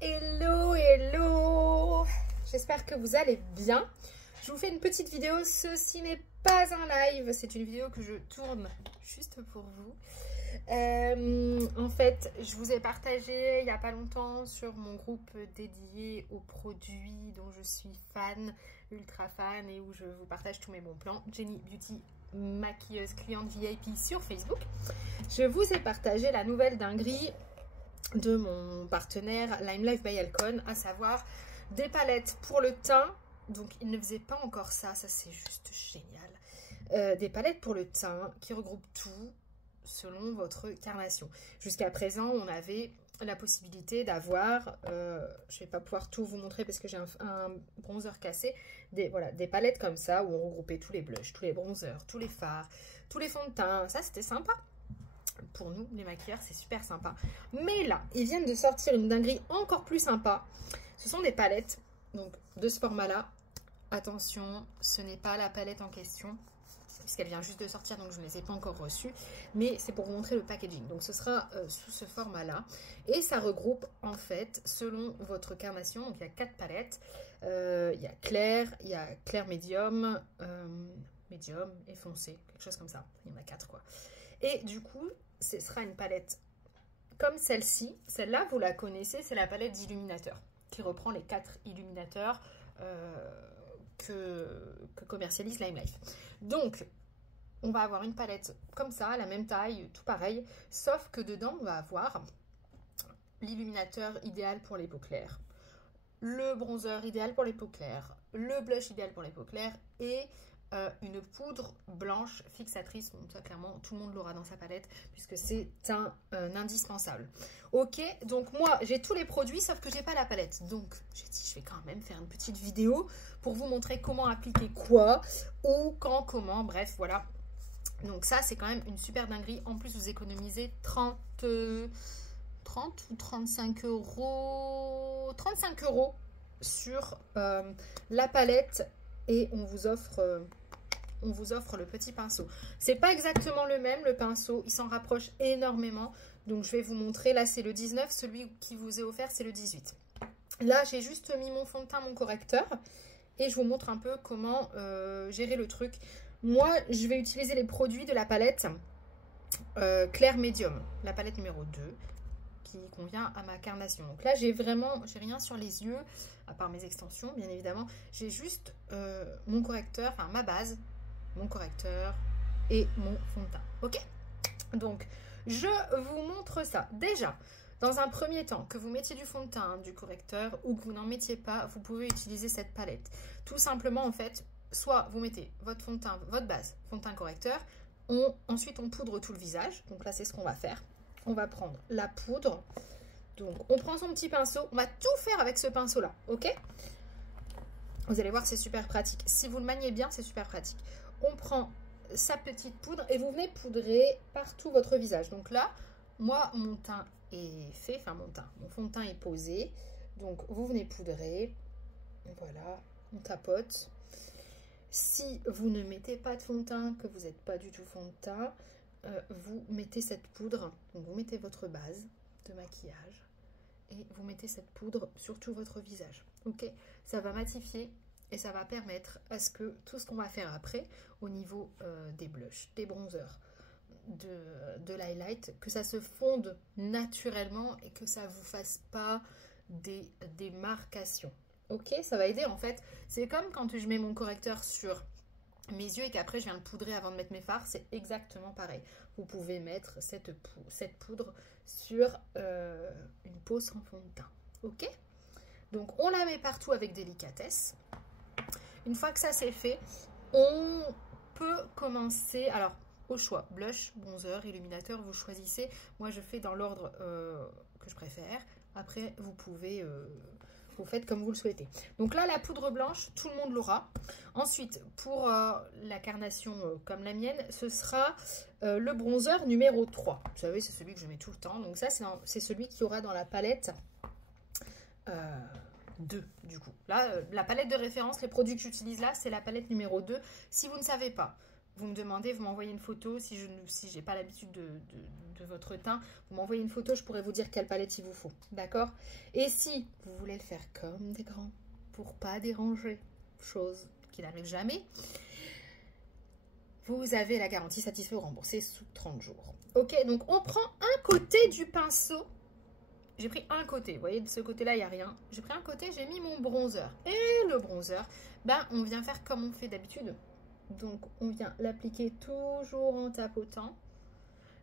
Hello, hello. J'espère que vous allez bien. Je vous fais une petite vidéo. Ceci n'est pas un live, c'est une vidéo que je tourne juste pour vous. En fait, je vous ai partagé il n'y a pas longtemps sur mon groupe dédié aux produits dont je suis fan, ultra fan, et où je vous partage tous mes bons plans. Jenny Beauty, maquilleuse cliente VIP sur Facebook. Je vous ai partagé la nouvelle dinguerie de mon partenaire Lime Life by Alcon, à savoir des palettes pour le teint. Donc il ne faisait pas encore ça c'est juste génial. Des palettes pour le teint qui regroupent tout selon votre carnation. Jusqu'à présent, on avait la possibilité d'avoir, je ne vais pas pouvoir tout vous montrer parce que j'ai un bronzer cassé, des palettes comme ça où on regroupait tous les blushs, tous les bronzers, tous les fards, tous les fonds de teint. Ça, c'était sympa. Pour nous, les maquilleurs, c'est super sympa. Mais là, ils viennent de sortir une dinguerie encore plus sympa. Ce sont des palettes donc de ce format-là. Attention, ce n'est pas la palette en question, puisqu'elle vient juste de sortir, donc je ne les ai pas encore reçues. Mais c'est pour vous montrer le packaging. Donc ce sera sous ce format-là. Et ça regroupe, en fait, selon votre carnation. Donc il y a 4 palettes. Il y a clair, il y a clair médium, médium et foncé. Quelque chose comme ça. Il y en a 4, quoi. Et du coup, ce sera une palette comme celle-ci. Celle-là, vous la connaissez, c'est la palette d'illuminateur qui reprend les 4 illuminateurs que commercialise Lime Life. Donc, on va avoir une palette comme ça, la même taille, tout pareil, sauf que dedans, on va avoir l'illuminateur idéal pour les peaux claires, le bronzer idéal pour les peaux claires, le blush idéal pour les peaux claires et une poudre blanche fixatrice. Bon, ça, clairement, tout le monde l'aura dans sa palette puisque c'est un indispensable. Ok, donc moi, j'ai tous les produits sauf que j'ai pas la palette. Donc, j'ai dit, je vais quand même faire une petite vidéo pour vous montrer comment appliquer quoi, où, quand, comment, bref, voilà. Donc ça, c'est quand même une super dinguerie. En plus, vous économisez 30 ou 35 euros. 35 euros sur la palette. Et on vous offre le petit pinceau. C'est pas exactement le même, le pinceau. Il s'en rapproche énormément. Donc, je vais vous montrer. Là, c'est le 19. Celui qui vous est offert, c'est le 18. Là, j'ai juste mis mon fond de teint, mon correcteur. Et je vous montre un peu comment gérer le truc. Moi, je vais utiliser les produits de la palette Clair Medium. La palette numéro 2. Qui convient à ma carnation. Donc là, j'ai rien sur les yeux, à part mes extensions, bien évidemment. J'ai juste mon correcteur, enfin ma base, mon correcteur et mon fond de teint. Ok? Donc, je vous montre ça. Déjà, dans un premier temps, que vous mettiez du fond de teint, du correcteur, ou que vous n'en mettiez pas, vous pouvez utiliser cette palette. Tout simplement, en fait, soit vous mettez votre fond de teint, votre base, fond de teint correcteur, ensuite on poudre tout le visage. Donc là, c'est ce qu'on va faire. On va prendre la poudre. Donc, on prend son petit pinceau. On va tout faire avec ce pinceau-là, ok? Vous allez voir, c'est super pratique. Si vous le maniez bien, c'est super pratique. On prend sa petite poudre et vous venez poudrer partout votre visage. Donc là, moi, mon teint est fait. Enfin, mon fond de teint est posé. Donc, vous venez poudrer. Voilà, on tapote. Si vous ne mettez pas de fond de teint, que vous n'êtes pas du tout fond de teint, vous mettez cette poudre, donc vous mettez votre base de maquillage et vous mettez cette poudre sur tout votre visage. Ok, ça va matifier et ça va permettre à ce que tout ce qu'on va faire après au niveau des blushs, des bronzers, de l'highlight, que ça se fonde naturellement et que ça ne vous fasse pas des marcations. Ok, ça va aider en fait. C'est comme quand je mets mon correcteur sur mes yeux et qu'après je viens le poudrer avant de mettre mes fards, c'est exactement pareil. Vous pouvez mettre cette poudre sur une peau sans fond de teint. Ok? Donc on la met partout avec délicatesse. Une fois que ça c'est fait, on peut commencer, alors au choix, blush, bronzer, illuminateur, vous choisissez. Moi je fais dans l'ordre que je préfère. Après vous pouvez... vous faites comme vous le souhaitez. Donc là, la poudre blanche, tout le monde l'aura. Ensuite, pour la carnation comme la mienne, ce sera le bronzer numéro 3. Vous savez, c'est celui que je mets tout le temps. Donc ça, c'est celui qui aura dans la palette 2, du coup. Là, la palette de référence, les produits que j'utilise là, c'est la palette numéro 2. Si vous ne savez pas, vous me demandez, vous m'envoyez une photo. Si j'ai pas l'habitude de votre teint, vous m'envoyez une photo, je pourrais vous dire quelle palette il vous faut. D'accord? Et si vous voulez le faire comme des grands, pour pas déranger, chose qui n'arrive jamais, vous avez la garantie satisfait ou remboursé sous 30 jours. Ok, donc on prend un côté du pinceau. J'ai pris un côté, vous voyez, de ce côté-là, il n'y a rien. J'ai pris un côté, j'ai mis mon bronzer. Et le bronzer, ben, on vient faire comme on fait d'habitude. Donc, on vient l'appliquer toujours en tapotant.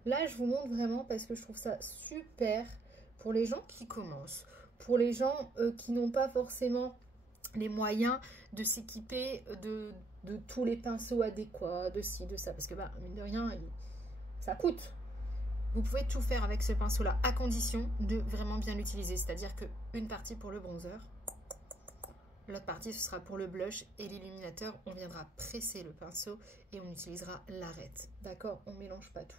Là, je vous montre vraiment parce que je trouve ça super pour les gens qui commencent. Pour les gens qui n'ont pas forcément les moyens de s'équiper de tous les pinceaux adéquats, de ci, de ça. Parce que, bah, mine de rien, ça coûte. Vous pouvez tout faire avec ce pinceau-là, à condition de vraiment bien l'utiliser. C'est-à-dire qu'une partie pour le bronzer, l'autre partie, ce sera pour le blush et l'illuminateur. On viendra presser le pinceau et on utilisera l'arête. D'accord? On ne mélange pas tout.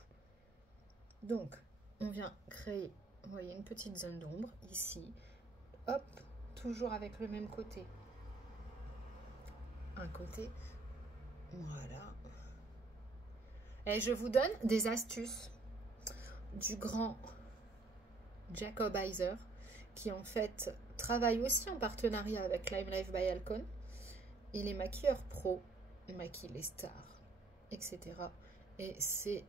Donc, on vient créer, vous voyez, une petite zone d'ombre ici. Hop, toujours avec le même côté. Un côté. Voilà. Et je vous donne des astuces du grand Jacob Heiser, qui en fait travaille aussi en partenariat avec Lime Life by Alcon. Il est maquilleur pro, il maquille les stars, etc. Et c'est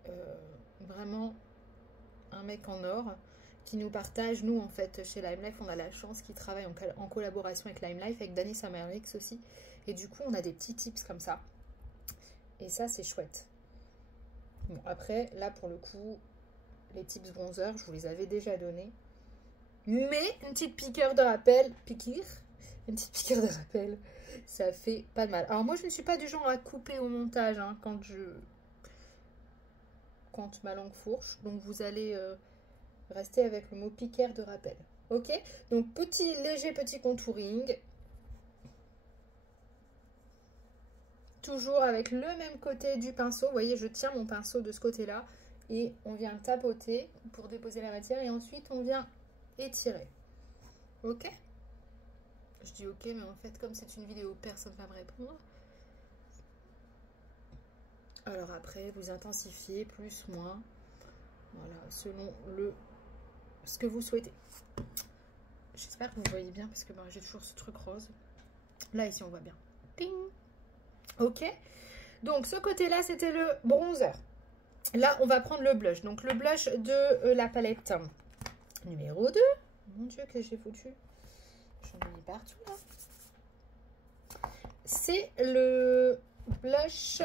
vraiment un mec en or qui nous partage. Nous, en fait, chez Lime Life, on a la chance qu'il travaille en collaboration avec Lime Life, avec Danny Samerix aussi. Et du coup, on a des petits tips comme ça. Et ça, c'est chouette. Bon, après, là, pour le coup, les tips bronzer, je vous les avais déjà donnés. Mais une petite piqûre de rappel, une petite piqûre de rappel, ça fait pas de mal. Alors moi, je ne suis pas du genre à couper au montage hein, quand ma langue fourche. Donc vous allez rester avec le mot piqûre de rappel. Ok? Donc léger petit contouring. Toujours avec le même côté du pinceau. Vous voyez, je tiens mon pinceau de ce côté-là. Et on vient tapoter pour déposer la matière. Et ensuite, on vient étirer. Ok? Je dis ok, mais en fait, comme c'est une vidéo, personne ne va me répondre. Alors après, vous intensifiez, plus, moins. Voilà, selon ce que vous souhaitez. J'espère que vous voyez bien, parce que ben, j'ai toujours ce truc rose. Là, ici, on voit bien. Ping! Ok? Donc, ce côté-là, c'était le bronzer. Là, on va prendre le blush. Donc, le blush de la palette numéro 2. Mon Dieu, que j'ai foutu. J'en ai mis partout, là. C'est le blush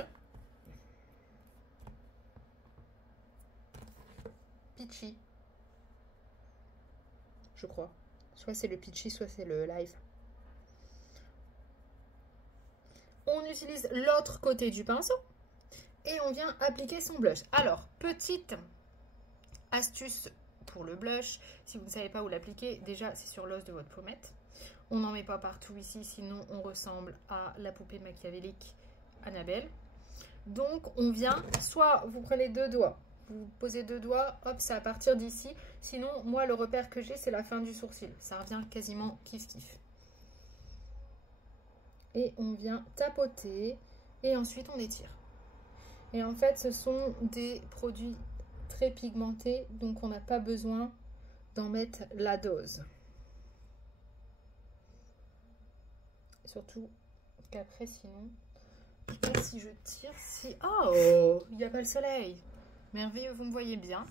Peachy. Je crois. Soit c'est le Peachy, soit c'est le Live. On utilise l'autre côté du pinceau. Et on vient appliquer son blush. Alors, petite astuce pour le blush. Si vous ne savez pas où l'appliquer, déjà, c'est sur l'os de votre pommette. On n'en met pas partout ici, sinon on ressemble à la poupée machiavélique Annabelle. Donc, on vient, soit vous prenez 2 doigts, vous posez 2 doigts, hop, c'est à partir d'ici. Sinon, moi, le repère que j'ai, c'est la fin du sourcil. Ça revient quasiment kiff-kiff. Et on vient tapoter et ensuite on étire. Et en fait, ce sont des produits très pigmentés, donc on n'a pas besoin d'en mettre la dose. Surtout qu'après, sinon, je sais pas si je tire, si... Oh, il n'y a pas le soleil. Merveilleux, vous me voyez bien.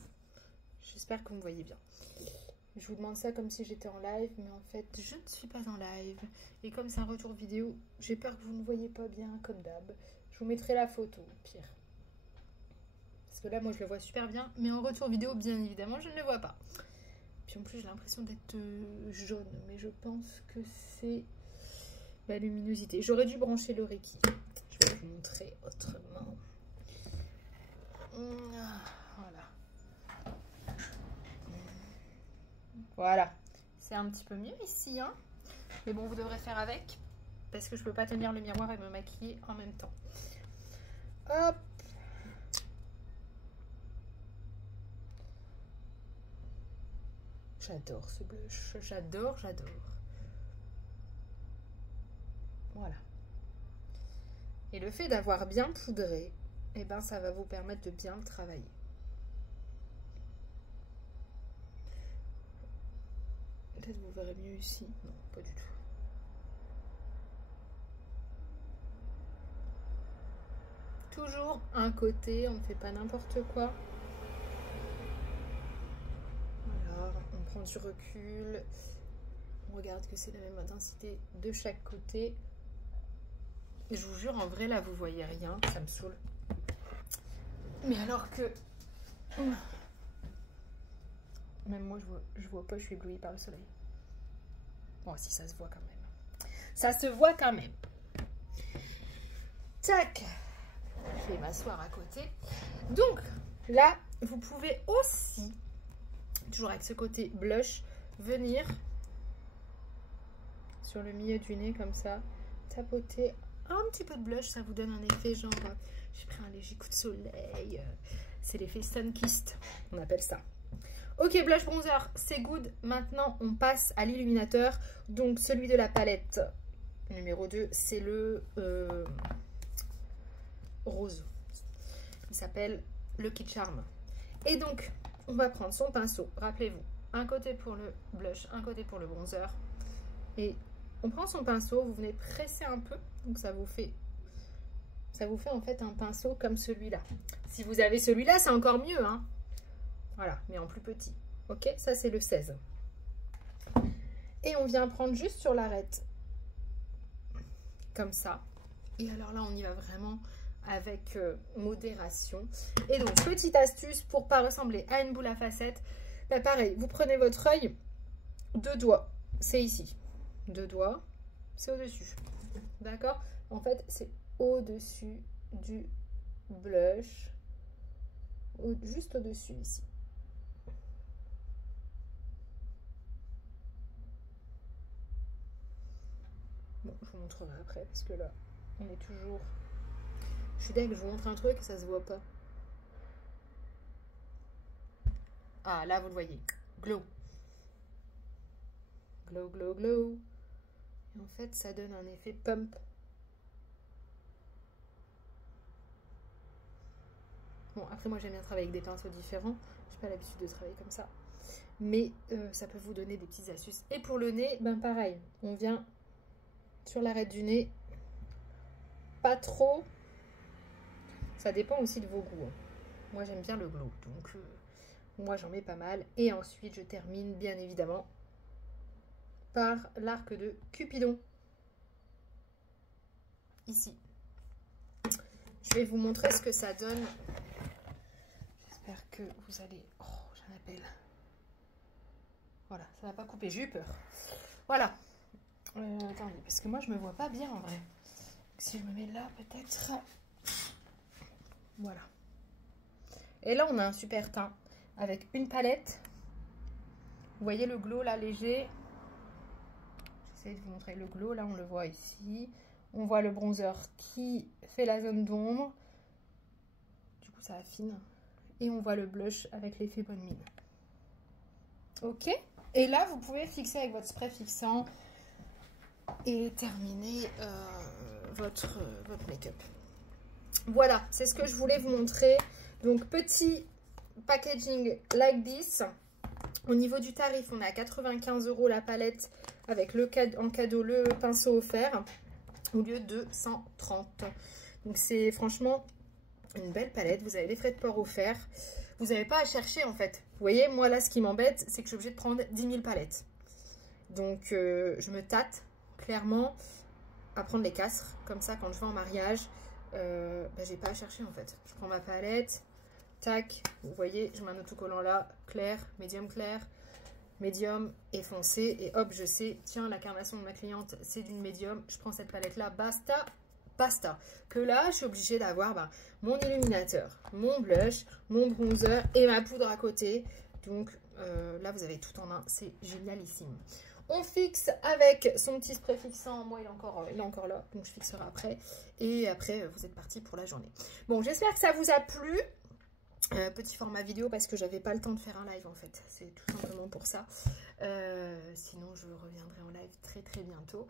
J'espère que vous me voyez bien. Je vous demande ça comme si j'étais en live, mais en fait, je ne suis pas en live. Et comme c'est un retour vidéo, j'ai peur que vous ne voyez pas bien, comme d'hab. Je vous mettrai la photo, pire. Parce que là, moi, je le vois super bien. Mais en retour vidéo, bien évidemment, je ne le vois pas. Puis en plus, j'ai l'impression d'être jaune. Mais je pense que c'est la luminosité. J'aurais dû brancher le Reiki. Je vais vous montrer autrement. Voilà. Voilà. C'est un petit peu mieux ici. Hein, mais bon, vous devrez faire avec. Parce que je ne peux pas tenir le miroir et me maquiller en même temps. Hop. J'adore ce blush, j'adore. Voilà. Et le fait d'avoir bien poudré, et ben ça va vous permettre de bien le travailler. Peut-être vous verrez mieux ici. Non, pas du tout. Toujours un côté, on ne fait pas n'importe quoi. Voilà, on prend du recul. On regarde que c'est la même intensité de chaque côté. Et je vous jure, en vrai, là, vous voyez rien. Ça me saoule. Mais alors que... Même moi, je vois pas, je suis éblouie par le soleil. Bon, si, ça se voit quand même. Ça se voit quand même. Tac. Je vais m'asseoir à côté. Donc, là, vous pouvez aussi, toujours avec ce côté blush, venir sur le milieu du nez, comme ça, tapoter un petit peu de blush. Ça vous donne un effet genre, j'ai pris un léger coup de soleil. C'est l'effet sun-kissed, on appelle ça. Ok, blush bronzer, c'est good. Maintenant, on passe à l'illuminateur. Donc, celui de la palette numéro 2, c'est le rose. Il s'appelle Lucky Charm. Et donc, on va prendre son pinceau. Rappelez-vous, un côté pour le blush, un côté pour le bronzer. Et on prend son pinceau, vous venez presser un peu. Donc, ça vous fait en fait un pinceau comme celui-là. Si vous avez celui-là, c'est encore mieux, hein. Voilà, mais en plus petit. Ok, ça c'est le 16. Et on vient prendre juste sur l'arête. Comme ça. Et alors là, on y va vraiment avec modération. Et donc, petite astuce pour pas ressembler à une boule à facettes. Bah, pareil, vous prenez votre œil, 2 doigts, c'est ici. 2 doigts, c'est au-dessus. D'accord? En fait, c'est au-dessus du blush. Juste au-dessus ici. Bon, je vous montrerai après parce que là, on est toujours... Je suis dingue, je vous montre un truc et ça se voit pas. Ah, là, vous le voyez. Glow. Glow, glow, glow. Et en fait, ça donne un effet pump. Bon, après, moi, j'aime bien travailler avec des pinceaux différents. Je n'ai pas l'habitude de travailler comme ça. Mais ça peut vous donner des petites astuces. Et pour le nez, ben pareil. On vient sur l'arête du nez. Pas trop. Ça dépend aussi de vos goûts. Moi, j'aime bien le glow. Donc, moi, j'en mets pas mal. Et ensuite, je termine, bien évidemment, par l'arc de Cupidon. Ici. Je vais vous montrer ce que ça donne. J'espère que vous allez... Oh, j'en appelle. Voilà, ça n'a pas coupé, j'ai eu peur. Voilà. Attendez, parce que moi, je me vois pas bien en vrai. Si je me mets là, peut-être... Voilà. Et là, on a un super teint avec une palette. Vous voyez le glow là, léger. J'essaie de vous montrer le glow. Là, on le voit ici. On voit le bronzer qui fait la zone d'ombre. Du coup, ça affine. Et on voit le blush avec l'effet bonne mine. Ok. Et là, vous pouvez fixer avec votre spray fixant et terminer votre make-up. Voilà, c'est ce que je voulais vous montrer. Donc, petit packaging like this. Au niveau du tarif, on est à 95 € la palette avec en cadeau le pinceau offert au lieu de 130. Donc, c'est franchement une belle palette. Vous avez les frais de port offerts. Vous n'avez pas à chercher en fait. Vous voyez, moi là, ce qui m'embête, c'est que je suis obligée de prendre 10 000 palettes. Donc, je me tâte clairement à prendre les castres. Comme ça, quand je vais en mariage, j'ai pas à chercher en fait. Je prends ma palette, tac, vous voyez, je mets un autocollant là, clair, médium et foncé. Et hop, je sais, tiens, la carnation de ma cliente, c'est d'une médium. Je prends cette palette là, basta. Que là, je suis obligée d'avoir mon illuminateur, mon blush, mon bronzer et ma poudre à côté. Donc là, vous avez tout en un. C'est génialissime. On fixe avec son petit spray fixant. Moi, il est encore là. Donc, je fixerai après. Et après, vous êtes parti pour la journée. Bon, j'espère que ça vous a plu. Petit format vidéo parce que j'avais pas le temps de faire un live en fait. C'est tout simplement pour ça. Sinon, je reviendrai en live très très bientôt.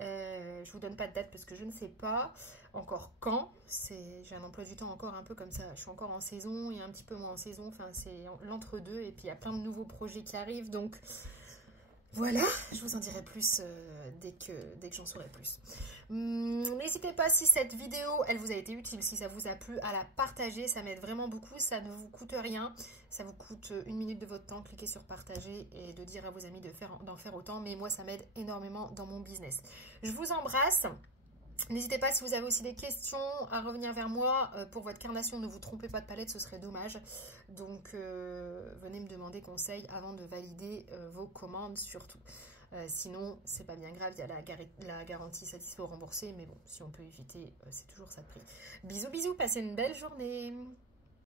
Je vous donne pas de date parce que je ne sais pas encore quand. J'ai un emploi du temps encore un peu comme ça. Je suis encore en saison et un petit peu moins en saison. Enfin, c'est l'entre-deux. Et puis, il y a plein de nouveaux projets qui arrivent. Donc, voilà, je vous en dirai plus dès que j'en saurai plus. N'hésitez pas, si cette vidéo, elle vous a été utile, si ça vous a plu, à la partager. Ça m'aide vraiment beaucoup. Ça ne vous coûte rien. Ça vous coûte 1 minute de votre temps. Cliquez sur partager et de dire à vos amis d'en faire autant. Mais moi, ça m'aide énormément dans mon business. Je vous embrasse. N'hésitez pas, si vous avez aussi des questions, à revenir vers moi. Pour votre carnation, ne vous trompez pas de palette, ce serait dommage. Donc, venez me demander conseil avant de valider vos commandes surtout. Sinon, c'est pas bien grave, il y a la garantie satisfait ou remboursée. Mais bon, si on peut éviter, c'est toujours ça de prix. Bisous, bisous, passez une belle journée.